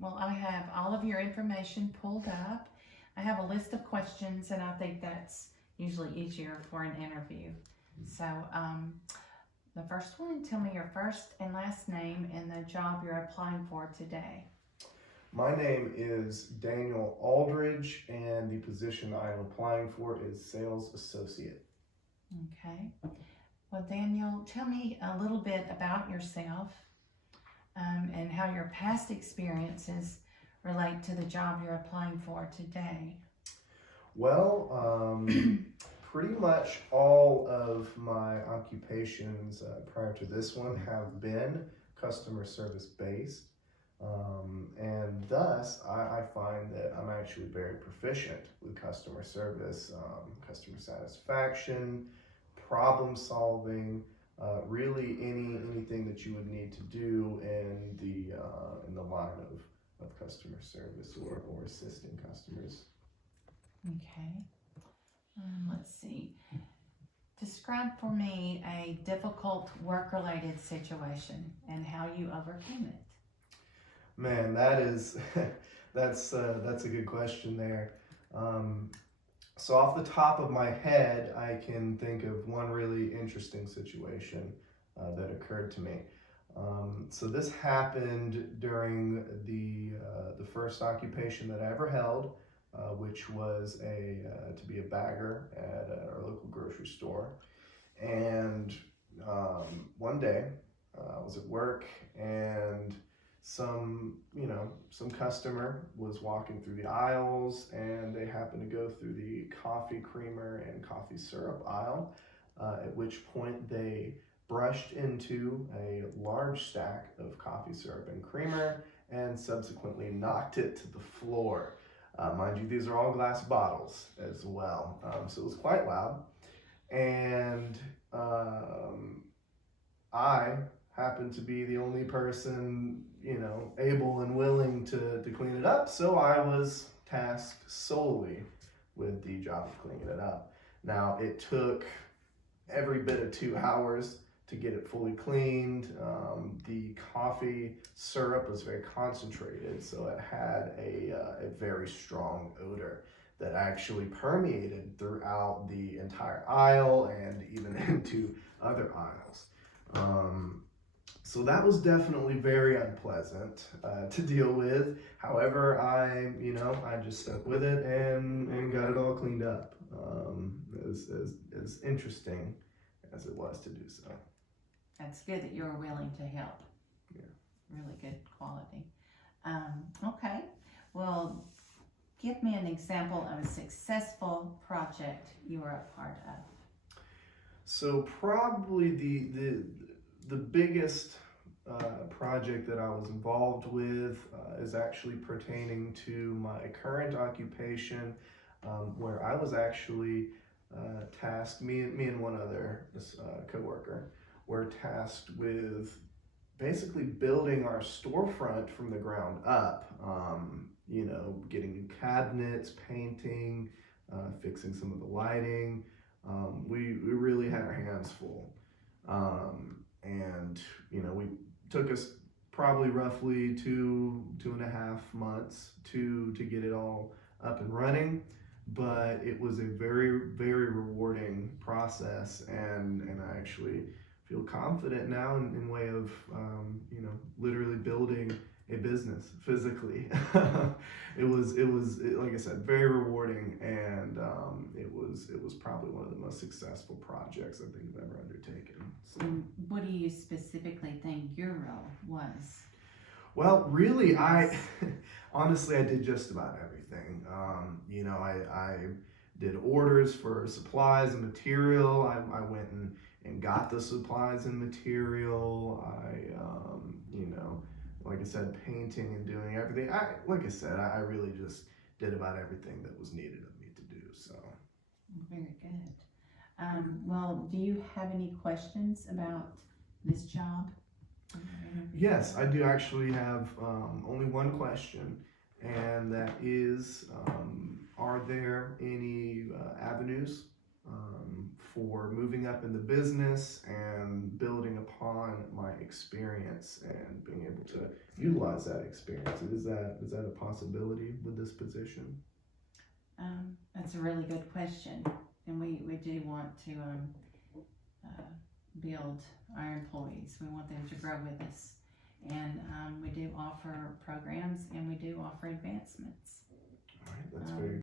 Well, I have all of your information pulled up. I have a list of questions, and I think that's usually easier for an interview. So, the first one, tell me your first and last name and the job you're applying for today. My name is Daniel Aldridge, and the position I am applying for is Sales Associate. Okay. Well, Daniel, tell me a little bit about yourself and how your past experiences relate to the job you're applying for today. Well, pretty much all of my occupations prior to this one have been customer service based. And thus, I find that I'm actually very proficient with customer service, customer satisfaction, problem solving, really anything that you would need to do in the line of customer service or assisting customers. Okay. Let's see. Describe for me a difficult work-related situation and how you overcame it. Man, that is that's a good question there. So off the top of my head, I can think of one really interesting situation that occurred to me. So this happened during the first occupation that I ever held, which was to be a bagger at our local grocery store. And one day I was at work, and some customer was walking through the aisles, and they happened to go through the coffee creamer and coffee syrup aisle, at which point they brushed into a large stack of coffee syrup and creamer and subsequently knocked it to the floor. Mind you, these are all glass bottles as well, so it was quite loud. And I happened to be the only person, able and willing to clean it up, so I was tasked solely with the job of cleaning it up. Now, it took every bit of 2 hours to get it fully cleaned. The coffee syrup was very concentrated, so it had a very strong odor that actually permeated throughout the entire aisle and even into other aisles. So that was definitely very unpleasant to deal with. However, I just stuck with it and got it all cleaned up. As interesting as it was to do so. That's good that you were willing to help. Yeah. Really good quality. Okay. Well, give me an example of a successful project you were a part of. So probably the biggest project that I was involved with is actually pertaining to my current occupation, where I was actually tasked, me and one other coworker were tasked with basically building our storefront from the ground up. Getting new cabinets, painting, fixing some of the lighting. We really had our hands full. And we took us probably roughly 2.5 months to get it all up and running, but it was a very, very rewarding process, and I actually feel confident now in way of literally building a business physically. It was like I said, very rewarding, and it was probably one of the most successful projects I think I've ever undertaken. So. And what do you specifically think your role was? Well, really, honestly I did just about everything. I did orders for supplies and material. I went and got the supplies and material. Like I said, painting and doing everything. I really just did about everything that was needed of me to do. So. Very good. Well, do you have any questions about this job? Yes, I do actually have only one question, and that is, are there any avenues for moving up in the business and building upon my experience and being able to utilize that experience. Is that a possibility with this position? That's a really good question, and we do want to build our employees. We want them to grow with us, and we do offer programs and we do offer advancements. All right, that's very